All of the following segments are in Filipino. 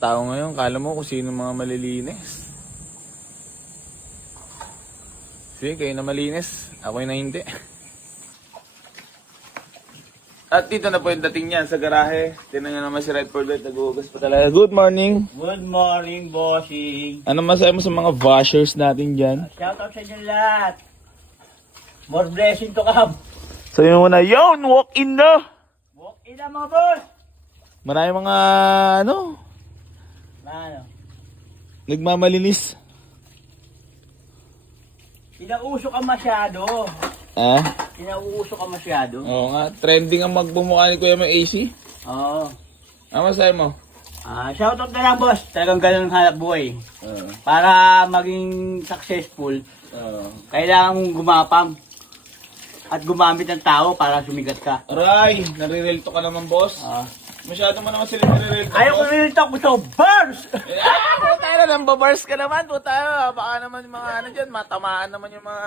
tao ngayon, kala mo kung sino mga malilinis. Sige, kayo na malinis. Ako'y na hindi. At dito na po yung dating niyan sa garahe. Tinan nyo naman si Redford Light. Nag-uugas pa talaga. Good morning. Good morning, bossing. Ano masaya mo sa mga washers natin dyan? Shoutout sa inyo lahat. More blessing to come. Sabi mo na, yun! Walk in na! Walk in na mga boss. Marami mga, ano, Ano? nagmamalinis. Pinauso ka masyado. Ah? Pinauso ka masyado. Oo nga, trending ang magbumukha ni Kuya may AC. Oo. Ano masaya mo? Shoutout na lang, boss. Talagang ganun ang hanap buhay. Para maging successful, kailangan mong gumapang at gumamit ng tao para sumigat ka. Aray, nare-relto ka naman, boss. Masyado mo naman sila nare-relto. Ayaw ko rin talk with bars! Tayo na, nambabars ka naman. Tayo, baka naman yung mga ano dyan, matamaan naman yung mga...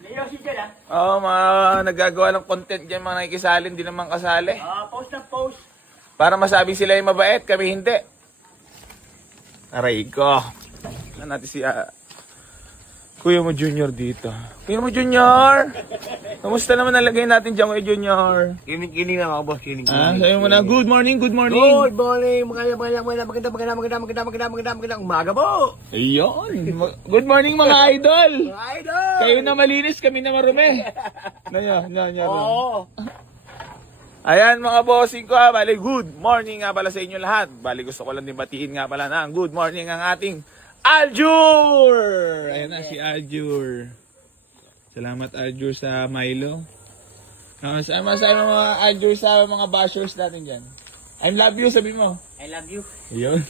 Niyosin dyan, Oo, mga nagagawa ng content dyan, mga nakikisalin, di naman kasali. Post na post. Para masabi sila yung mabait, kami hindi. Aray ko. Ano natin si Kuya mo Junior dito. Kuya mo Junior! Kamusta naman nalagay natin dyan, Kuya Junior? Kiling lang ako, boss. Kiling. Sabi mo na, good morning, good morning. Good morning. Magandang umaga po. Ayun. Good morning mga idol. Idol. Kayo na malinis, kami na marumi. Oo. Ayan mga bossing ko bali good morning nga pala sa inyo lahat. Bali gusto ko lang din batiin nga pala na good morning ang ating Aljur! Ayan na si Aljur. Salamat Aljur sa Milo. Sama mga Aljur sa mga bashers natin dyan. I love you, sabi mo. I love you. Ayun.